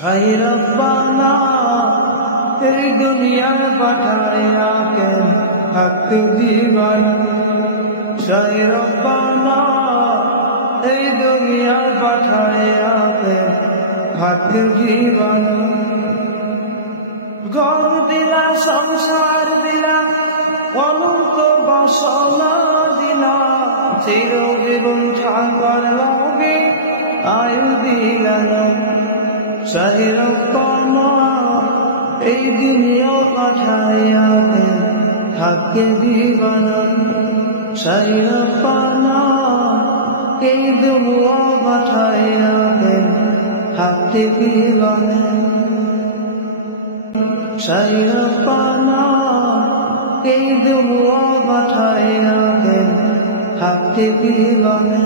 हाय रब्बाना तेरी दुनिया पठाया के हक जीवन हाय रब्बाना तेरी दुनिया पठाया के हक जीवन घर दिला संसार दिला অনন্ত বাসনা দিলা চির জীবন থাকার লাগে আয়ু দিলা না শাহে রব্বানা এই দুনিয়া পাঠায়া দে থাকে দিবানা শাহে রব্বানা এই দুনিয়া পাঠায়া দে থাকে দিবানা শাহে রব্বানা এই দুনিয়া পাঠায়া দে থাকে দিবানা